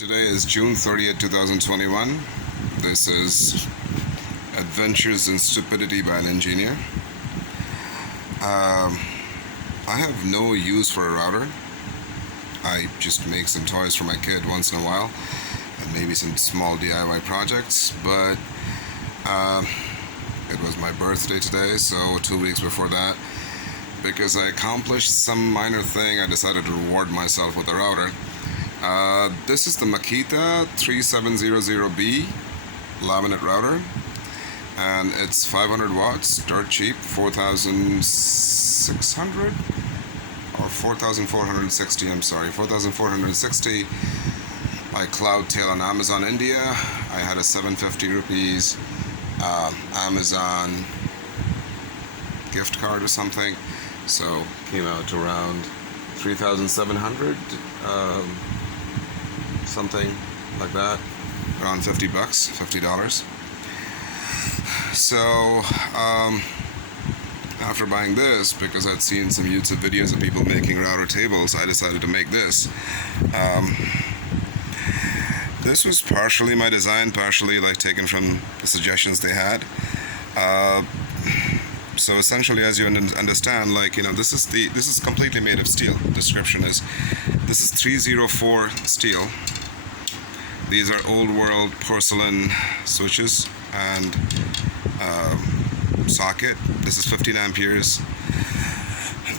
Today is June 30th, 2021. This is Adventures in Stupidity by an Engineer. I have no use for a router. I just make some toys for my kid once in a while, and maybe some small DIY projects, but it was my birthday today, so 2 weeks before that, because I accomplished some minor thing, I decided to reward myself with a router. This is the Makita 3700B laminate router, and it's 500 watts, dirt cheap, 4,600 or 4,460, I'm sorry, 4,460 by Cloudtail on Amazon India. I had a 750 rupees Amazon gift card or something, so came out to around 3,700, something like that, around $50, $50. So after buying this, because I'd seen some YouTube videos of people making router tables, I decided to make this. This was partially my design, partially like taken from the suggestions they had. So essentially, as you understand, like, you know, this is completely made of steel. The description is, this is 304 steel. These are old world porcelain switches and socket. This is 15 amperes.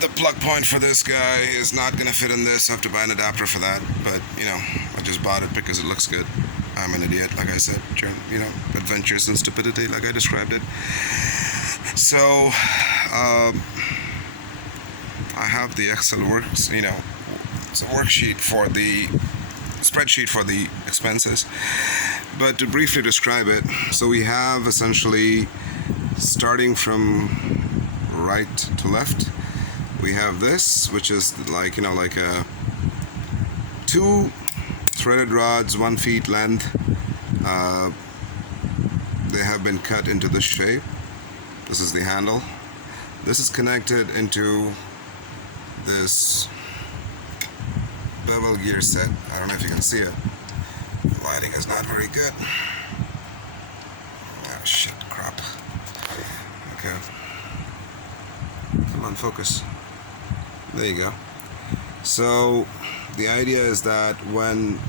The plug point for this guy is not gonna fit in this. I have to buy an adapter for that, but you know, I just bought it because it looks good. I'm an idiot, like I said, you know, adventures in stupidity, like I described it. So I have the Excel works, you know, it's a worksheet for the spreadsheet for the expenses, but to briefly describe it, so we have essentially, starting from right to left, we have this, which is like, you know, like a 2 threaded rods, 1 feet length. They have been cut into this shape. This is the handle. This is connected into this bevel gear set. I don't know if you can see it. The lighting is not very good. Oh shit, crap. Okay. Come on, focus. There you go. So the idea is that when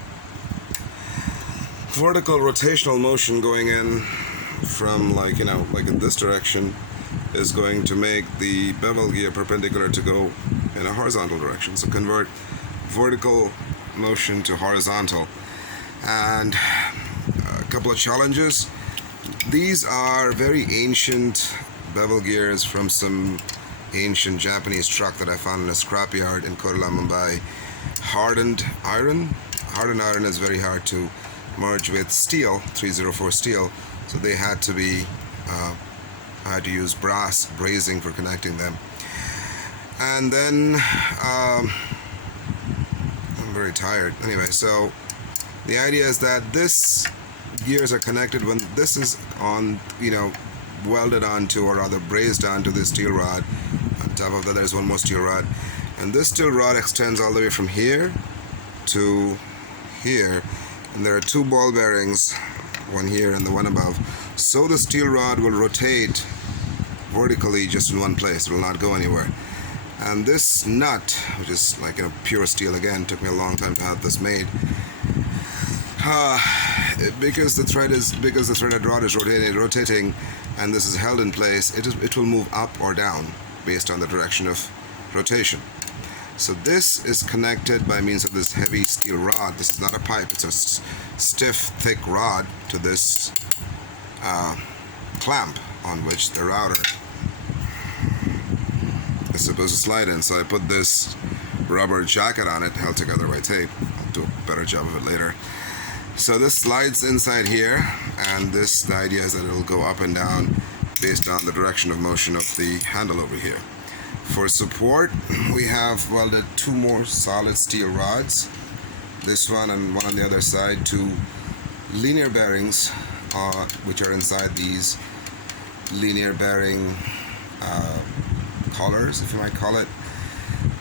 vertical rotational motion going in from, like, you know, like in this direction is going to make the bevel gear perpendicular to go in a horizontal direction. So convert vertical motion to horizontal. And a couple of challenges. These are very ancient bevel gears from some ancient Japanese truck that I found in a scrapyard in Kotala, Mumbai. Hardened iron is very hard to merge with steel, 304 steel, so they had to be I had to use brass brazing for connecting them. And then I'm very tired. Anyway, so the idea is that this gears are connected when this is on, you know, welded onto, or rather brazed onto this steel rod. On top of that, there's one more steel rod, and this steel rod extends all the way from here to here, and there are 2 ball bearings, one here and the one above. So the steel rod will rotate vertically just in one place. It will not go anywhere. And this nut, which is like, you know, pure steel again, took me a long time to have this made. Because the threaded rod is rotating, and this is held in place, it will move up or down based on the direction of rotation. So this is connected by means of this heavy steel rod. This is not a pipe, it's a stiff, thick rod to this clamp on which the router is supposed to slide in. So I put this rubber jacket on it, held together by tape. I'll do a better job of it later. So this slides inside here, and the idea is that it'll go up and down based on the direction of motion of the handle over here. For support, we have welded 2 more solid steel rods, this one and one on the other side, 2 linear bearings which are inside these linear bearing collars, if you might call it.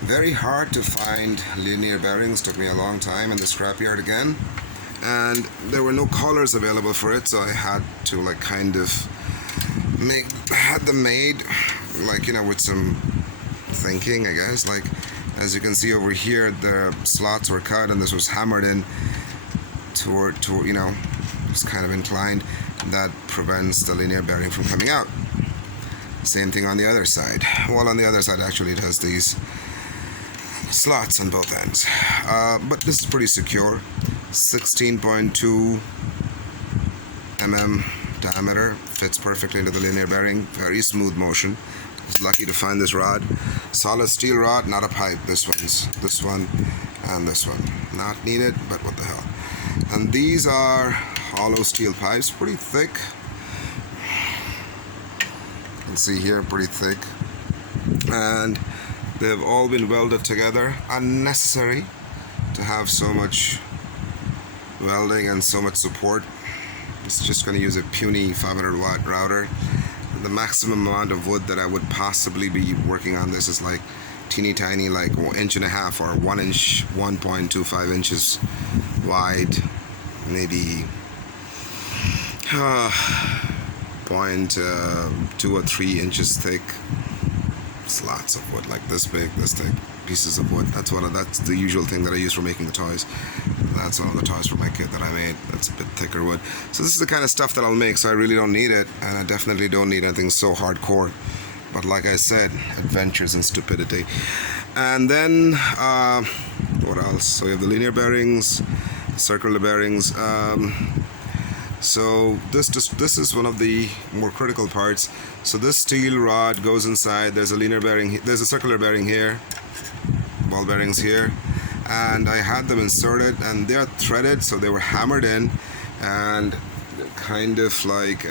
Very hard to find linear bearings, took me a long time in the scrapyard again. and there were no collars available for it, so I had to like kind of had them made, like, you know, with some thinking, I guess. Like, as you can see over here, the slots were cut and this was hammered in toward you know, it's kind of inclined. That prevents the linear bearing from coming out. Same thing on the other side. Well, on the other side actually it has these slots on both ends, but this is pretty secure. 16.2 mm diameter, fits perfectly into the linear bearing. Very smooth motion. I was lucky to find this rod. Solid steel rod, not a pipe. This one and this one not needed, but what the hell. And these are hollow steel pipes, pretty thick. You can see here, pretty thick, and they've all been welded together. Unnecessary to have so much welding and so much support. It's just going to use a puny 500 watt router. The maximum amount of wood that I would possibly be working on this is like teeny tiny, like 1.5 inches or 1 inch, 1.25 inches wide, maybe 0.2 or 3 inches thick slots of wood, like this big, this thick pieces of wood. That's the usual thing that I use for making the toys. That's one of the toys for my kid that I made. That's a bit thicker wood. So this is the kind of stuff that I'll make, so I really don't need it, and I definitely don't need anything so hardcore. But like I said, adventures in stupidity. And then what else? So you have the linear bearings, circular bearings. So this is one of the more critical parts. So this steel rod goes inside. There's a linear bearing. There's a circular bearing here. Ball bearings here. And I had them inserted, and they're threaded, so they were hammered in, and kind of like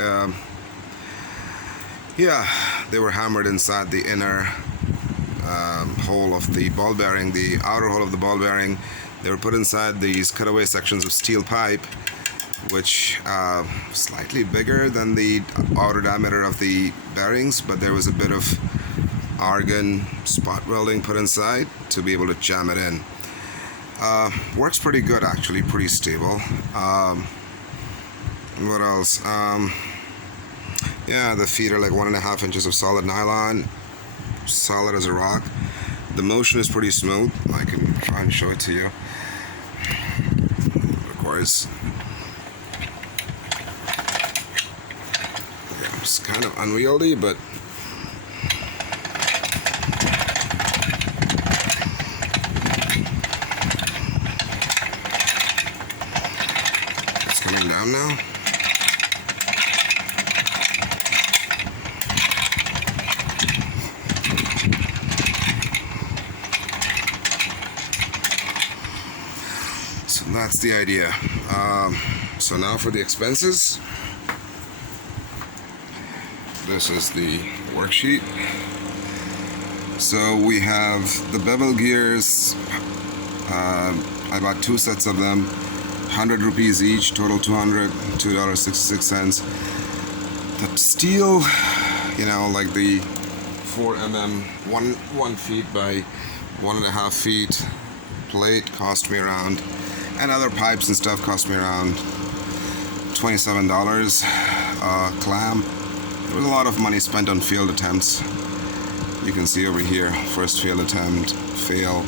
they were hammered inside the inner hole of the ball bearing, the outer hole of the ball bearing. They were put inside these cutaway sections of steel pipe, which slightly bigger than the outer diameter of the bearings, but there was a bit of argon spot welding put inside to be able to jam it in. Works pretty good, actually, pretty stable. What else? Yeah, the feet are like 1.5 inches of solid nylon, solid as a rock. The motion is pretty smooth. I can try and show it to you. Of course, yeah, it's kind of unwieldy, but it's coming down now. So that's the idea. So now for the expenses. This is the worksheet. So we have the bevel gears. I bought 2 sets of them, 100 rupees each, total $202.66. The steel, you know, like the 4 mm, 1 feet by 1.5 feet plate cost me around, and other pipes and stuff cost me around $27. Clam. There was a lot of money spent on failed attempts. You can see over here, first failed attempt, fail.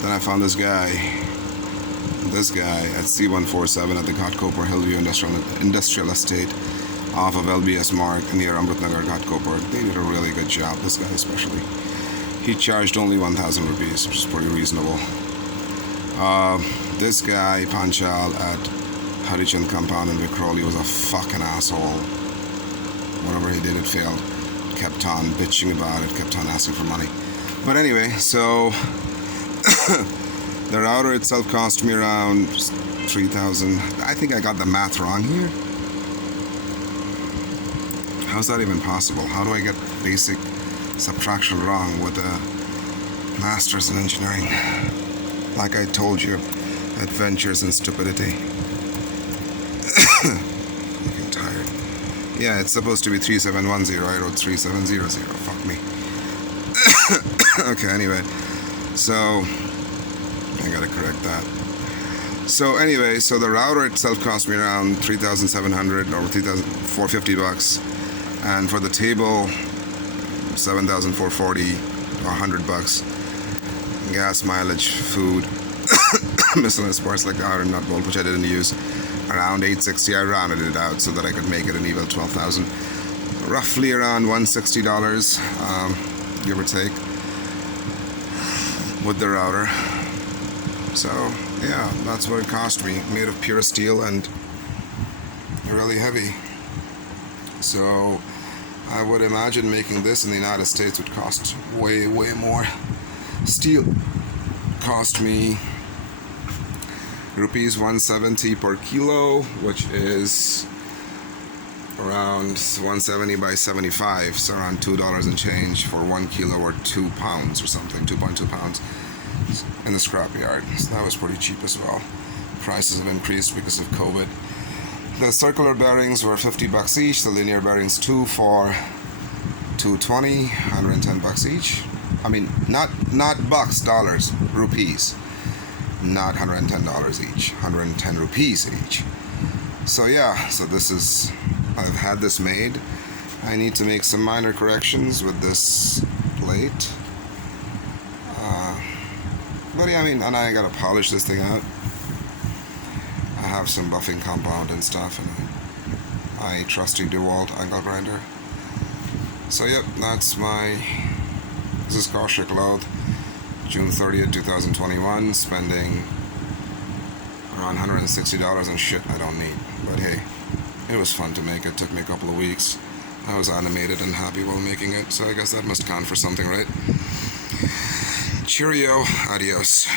Then I found this guy at C147 at the Ghatkopar Hillview Industrial Estate off of LBS Mark near Amritnagar, Ghatkopar. They did a really good job, this guy especially. He charged only 1,000 rupees, which is pretty reasonable. This guy, Panchal, at Harichand Compound in Vikhroli was a fucking asshole. Whatever he did, it failed. Kept on bitching about it, kept on asking for money. But anyway, so the router itself cost me around 3,000. I think I got the math wrong here. How's that even possible? How do I get basic subtraction wrong with a master's in engineering? Like I told you, adventures in stupidity. Looking tired. Yeah, it's supposed to be 3710. I wrote 3700. Fuck me. Okay, anyway. So I gotta correct like that. So anyway, so the router itself cost me around 3,700 or 3,450 bucks, and for the table, 7,440 or 100 bucks. Gas mileage, food, miscellaneous parts like the outer nut bolt, which I didn't use, around 860. I rounded it out so that I could make it an even 12,000. Roughly around $160, give or take, with the router. So yeah, that's what it cost me. Made of pure steel and really heavy. So I would imagine making this in the United States would cost way more. Steel cost me rupees 170 per kilo, which is around 170 by 75, so around $2 and change for 1 kilo or 2 pounds or something, 2.2 pounds in the scrapyard. So that was pretty cheap as well. Prices have increased because of COVID. The circular bearings were 50 bucks each, the linear bearings 2 for 220, 110 bucks each. I mean, not bucks, dollars, rupees. Not $110 each, 110 rupees each. So yeah, so this is, I've had this made. I need to make some minor corrections with this plate. But yeah, I mean, and I gotta polish this thing out. I have some buffing compound and stuff, and my trusty DeWalt angle grinder. So yep, that's my, this is Kaushik Loth, June 30th, 2021, spending around $160 on shit I don't need. But hey, it was fun to make. It took me a couple of weeks. I was animated and happy while making it, so I guess that must count for something, right? Cheerio, adios.